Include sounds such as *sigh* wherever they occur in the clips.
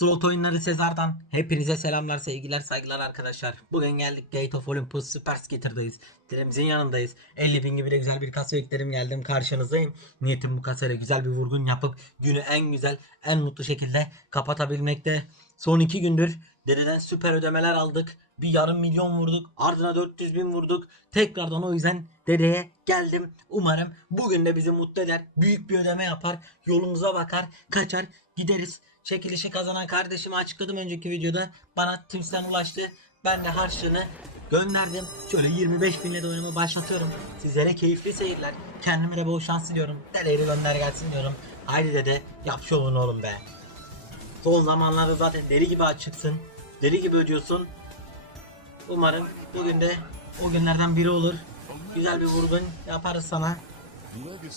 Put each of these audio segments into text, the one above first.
Slot oyunları Sezar'dan hepinize selamlar sevgiler saygılar arkadaşlar. Bugün geldik Gate of Olympus Super Skater'dayız. Dilimizin yanındayız. 50 bin gibi de güzel bir kasa yüklerim geldim karşınızdayım. Niyetim bu kasayla güzel bir vurgun yapıp günü en güzel en mutlu şekilde kapatabilmekte. Son iki gündür deriden süper ödemeler aldık. Bir yarım milyon vurduk. Ardına 400 bin vurduk. Tekrardan o yüzden dedeye geldim. Umarım bugün de bizi mutlu eder. Büyük bir ödeme yapar. Yolumuza bakar. Kaçar. Gideriz. Çekilişi kazanan kardeşimi açıkladım önceki videoda. Bana Tims'ten ulaştı. Ben de harçlığını gönderdim. Şöyle 25 binle de oyunumu başlatıyorum. Sizlere keyifli seyirler. Kendime de bol şans diliyorum. Dedeyi gönder gelsin diyorum. Haydi dede yap şovunu oğlum be. Son zamanlarda zaten deli gibi açıksın. Deli gibi ödüyorsun. Umarım bugün de o günlerden biri olur. Güzel bir vurgun yaparız sana.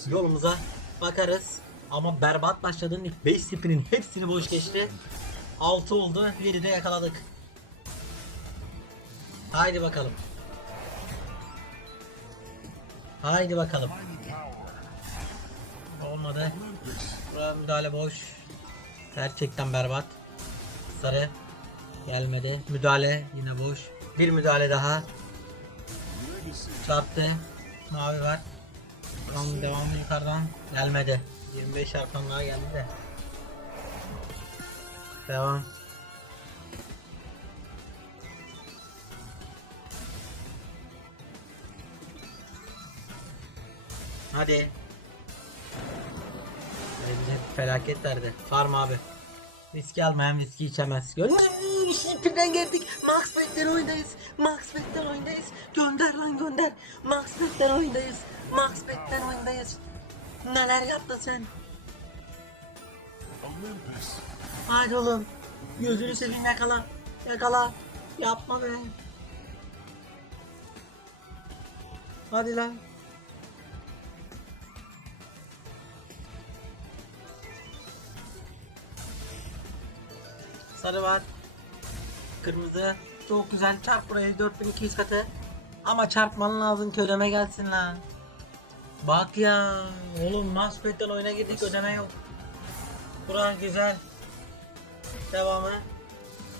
Yolumuza bakarız. Ama berbat başladın. İlk 5 spinin hepsini boş geçti. 6 oldu. 7 de yakaladık. Haydi bakalım. Haydi bakalım. Olmadı. Buraya müdahale boş. Gerçekten berbat. Sarı gelmedi. Müdahale yine boş. Bir müdahale daha. Çarptı. Mavi var. Tamam devamı yukarıdan gelmedi. 25 çarpan daha geldi de. Devam. Hadi. Bize felaket verdi. Farm abi. Riski almayan viski içemez. Gönder. Şipirden geldik. Max Bet'ten oyundayız. Max Bet'ten oyundayız. Gönder lan gönder. Max Bet'ten oyundayız. Max Bet'ten oyundayız. Neler yaptın sen? Hadi oğlum. Gözünü seveyim yakala. Yakala. Yapma be. Hadi lan. Sarı var. Kırmızı. Çok güzel. Çarp burayı 4200 katı. Ama çarpman lazım ki ödeme gelsin lan. Bak ya. Oğlum Maspetten oyuna girdik ödeme yok. Buran güzel. Devamı.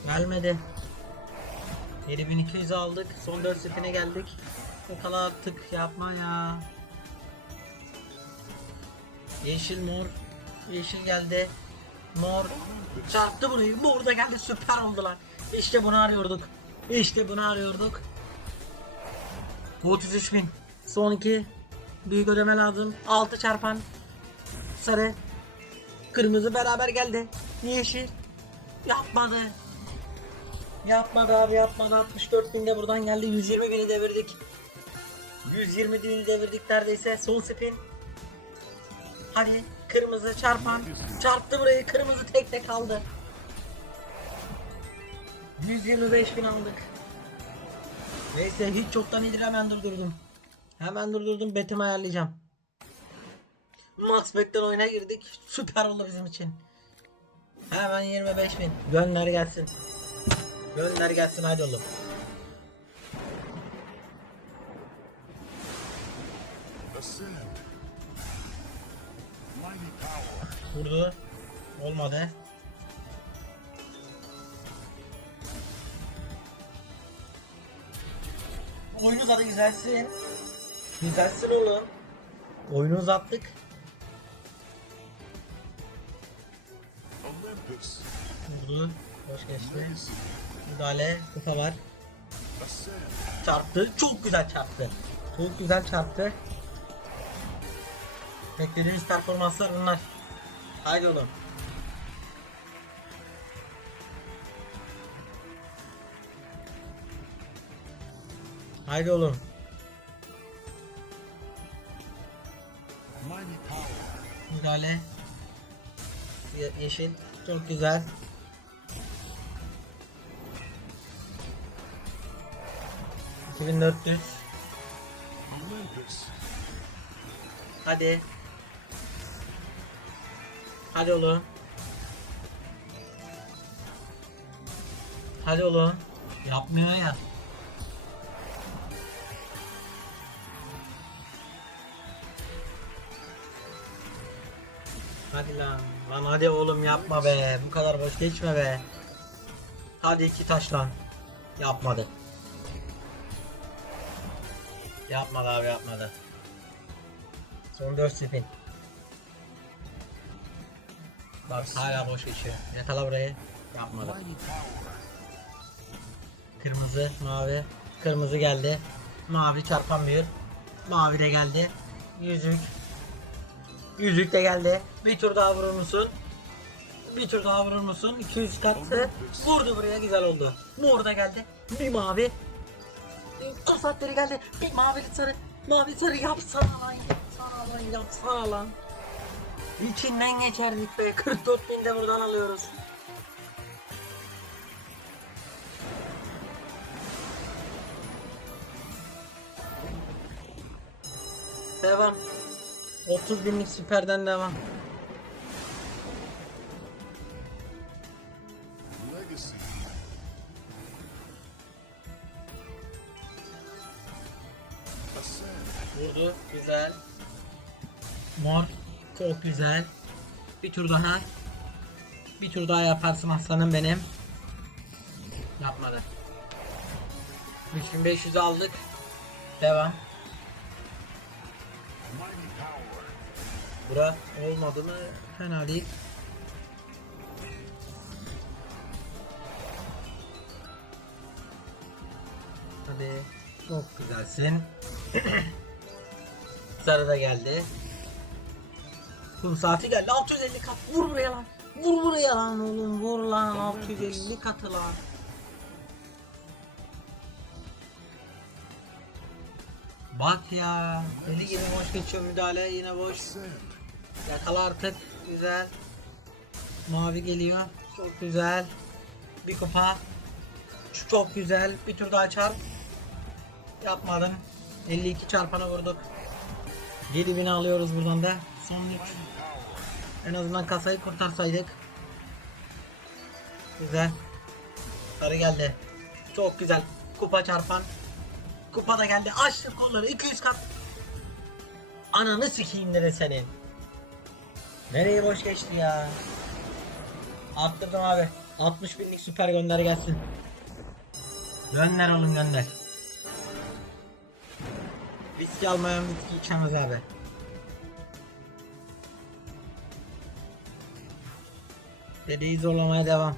Gelmedi. 7200 aldık. Son 4 setine geldik. O kadar artık yapma ya. Yeşil mor. Yeşil geldi. Mor. Çarptı burayı. Mor da geldi. Süper oldular. İşte bunu arıyorduk. İşte bunu arıyorduk. 33 bin. Son iki. Büyük ödeme lazım. 6 çarpan. Sarı. Kırmızı beraber geldi. Yeşil. Yapmadı. Yapmadı abi yapmadı. 64 binde buradan geldi. 120 bini devirdik. 120 bini devirdik neredeyse. Sol spin. Hadi kırmızı çarpan. Çarptı burayı. Kırmızı tek tek kaldı. 125 bin aldık. Neyse hiç çoktan iyidir hemen durdurdum. Hemen durdurdum betimi ayarlayacağım. Max Bet'ten oyuna girdik. Süper oldu bizim için. Hemen 25 bin. Gönder gelsin. Gönder gelsin hadi oğlum. Vurdu. Olmadı. Oyunu uzadı güzelsin. Güzelsin oğlum. Oyunu uzattık. Vurdu. Hoş geçti. Müdahale. Kupa var. Çarptı. Çok güzel çarptı. Çok güzel çarptı. Beklediğimiz performanslar bunlar. Haydi oğlum. Haydi oğlum. Müdahale. Ye- yeşil. Çok güzel. ...2400... Olympus. Hadi. Hadi oğlum. Hadi oğlum. Yapmıyor ya. Hadi lan. Lan hadi oğlum yapma be. Bu kadar boş geçme be. Hadi iki taş lan. Yapmadı. Yapmadı abi yapmadı. Son 4 spin. Bak hala boş geçiyor. Yakala burayı. Yapmadı. Kırmızı, mavi. Kırmızı geldi. Mavi çarpan bir. Mavi de geldi. Yüzük. Yüzük de geldi. Bir tur daha vurur musun? Bir tur daha vurur musun? 200 katı. Vurdu buraya güzel oldu. Mor da geldi. Bir mavi. Kasatları geldi. Bir mavi sarı. Mavi sarı yapsana lan. Yapsana lan. Yapsana lan. İçinden geçerdik be. 44 bin de buradan alıyoruz. Devam. 30 binlik süperden devam. Vurdu. Güzel. Mor. Çok güzel. Bir tur daha. Bir tur daha yaparsın aslanım benim. Yapmadı. 3500 aldık. Devam. Bura olmadı mı? Fena değil. Hadi. Çok güzelsin. *clears throat* Sarı da geldi. Kum saati geldi. 650 kat. Vur buraya lan. Vur buraya lan oğlum. Vur lan. 650 katı lan. Bak ya. Deli gibi boş geçiyor müdahale. Yine boş. Yakala artık. Güzel. Mavi geliyor. Çok güzel. Bir kupa. Çok güzel. Bir tur daha çarp. Yapmadım. 52 çarpana vurduk. 7000 alıyoruz buradan da. Son 3. En azından kasayı kurtarsaydık. Güzel. Sarı geldi. Çok güzel. Kupa çarpan. Kupa da geldi. Açtım kolları. 200 kat. Ananı sikeyim de senin. Nereye boş geçti ya? Attırdım abi. 60 binlik süper gönder gelsin. Gönder oğlum gönder. Viski almayan viski içemez abi. Dedeyi zorlamaya devam.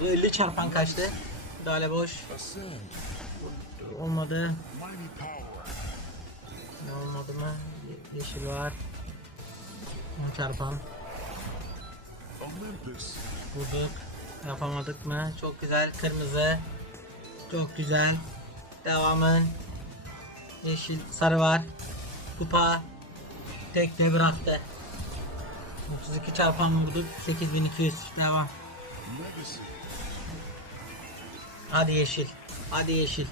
Bu 50 çarpan kaçtı. Müdahale boş. Olmadı. Ne olmadı mı? Ye- Yeşil var. 10 çarpan. Vurduk. Yapamadık mı? Çok güzel. Kırmızı. Çok güzel. Devamın. Yeşil. Sarı var. Kupa. Tekne bıraktı. 32 çarpan vurduk. 8200. Devam. Hadi yeşil. Hadi yeşil.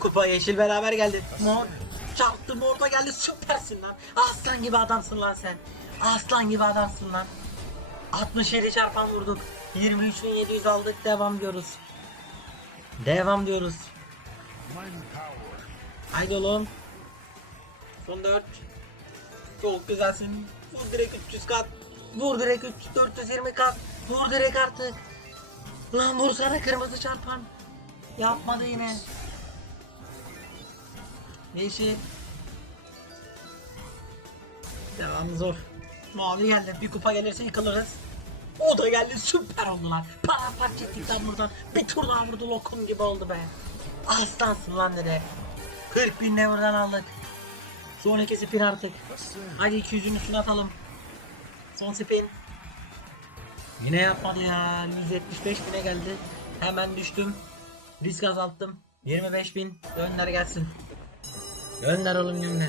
Kupa yeşil beraber geldi. Mor. Çarptı mor da geldi. Süpersin lan. Aslan gibi adamsın lan sen. Aslan gibi adamsın lan. 67 çarpan vurduk. 23.700 aldık. Devam diyoruz. Devam diyoruz. Haydi oğlum. Son 4. Çok güzelsin. Vur direkt 300 kat. Vur direkt 3, 420 kat. Vur direkt artık. Lan vursana kırmızı çarpan. Yapmadı yine. Yeşil. Devam zor. Mavi geldi. Bir kupa gelirse yıkılırız. O da geldi. Süper oldular. Paramparça ettik lan buradan. Bir tur daha vurdu lokum gibi oldu be. Aslansın lan dede. 40 bin buradan aldık. Sonraki spin artık. Hadi 200'ün üstüne atalım. Son spin. Yine yapmadı ya. 175 bine geldi. Hemen düştüm. Risk azalttım. 25 bin. Gönder gelsin. Gönder oğlum gönder.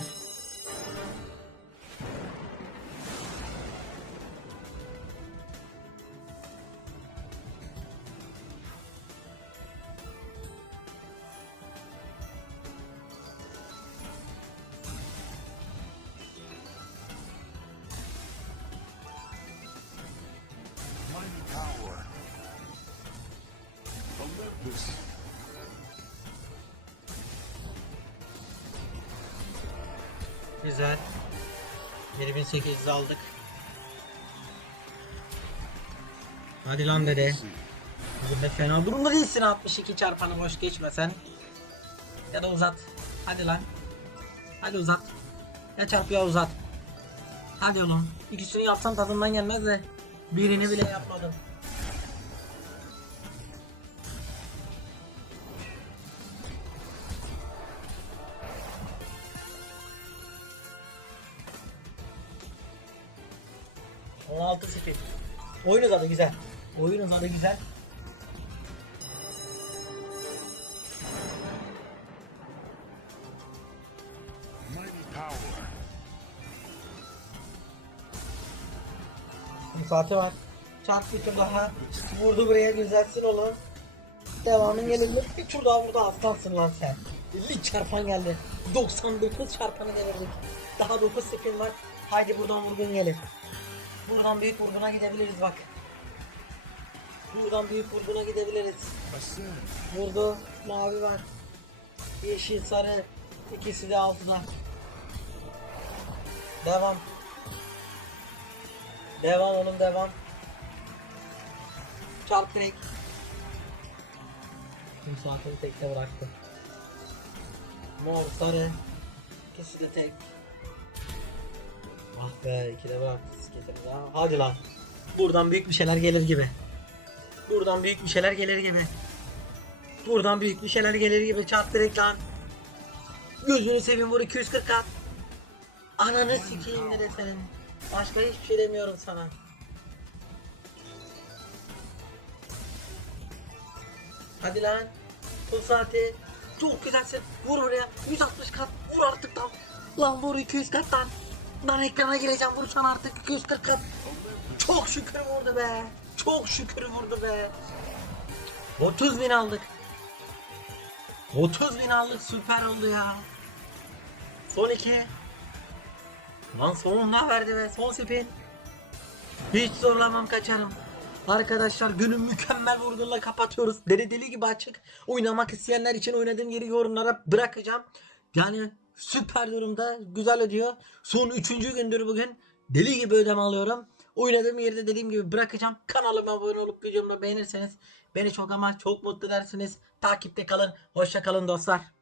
Güzel. 2800 aldık. Hadi lan dede. Bugün de fena durumda değilsin 62 çarpanı boş geçme sen. Ya da uzat. Hadi lan. Hadi uzat. Ya çarp ya uzat. Hadi oğlum. İkisini yapsan tadından gelmez de. Birini bile yapmadın. 6-8. Oyun uzadı güzel. Oyun uzadı güzel. Saati var. Çant bir tur daha. Vurdu buraya güzelsin oğlum. Devamın gelebilir. Bir tur daha burada aslansın lan sen. Lig çarpan geldi. 99 çarpanı devirdik. Daha 9 spin var. Haydi buradan vurgun gelir. Buradan büyük vurguna gidebiliriz bak. Buradan büyük vurguna gidebiliriz. Ascend. Vurdu. Mavi var. Yeşil sarı. İkisi de altıda. Devam. Devam oğlum devam. Çarp direkt. Tüm saatini tekte bıraktı. Mor sarı. İkisi de tek. Ah be ikide sketini daha. Hadi lan. Buradan büyük bir şeyler gelir gibi. Buradan büyük bir şeyler gelir gibi. Buradan büyük bir şeyler gelir gibi çarp direkt lan. Gözünü seveyim vur 240 kat. Ananı sikeyim de senin. Başka hiçbir şey demiyorum sana. Hadi lan. Pul saati. Çok güzelsin. Vur oraya. 160 kat. Vur artık lan. Lan vur 200 kat lan. Lan ekrana gireceğim. Vursan artık 240 kat. Çok şükür vurdu be. Çok şükür vurdu be. 30 bin aldık. 30 bin aldık süper oldu ya. Son iki. Lan sonunda verdi be son spin. Hiç zorlamam kaçarım. Arkadaşlar günün mükemmel vurgunla kapatıyoruz. Deli deli gibi açık. Oynamak isteyenler için oynadığım yeri yorumlara bırakacağım. Yani süper durumda. Güzel ödüyor. Son üçüncü gündür bugün. Deli gibi ödeme alıyorum. Oynadığım yerde dediğim gibi bırakacağım. Kanalıma abone olup videomu beğenirseniz beni çok ama çok mutlu edersiniz. Takipte kalın. Hoşça kalın dostlar.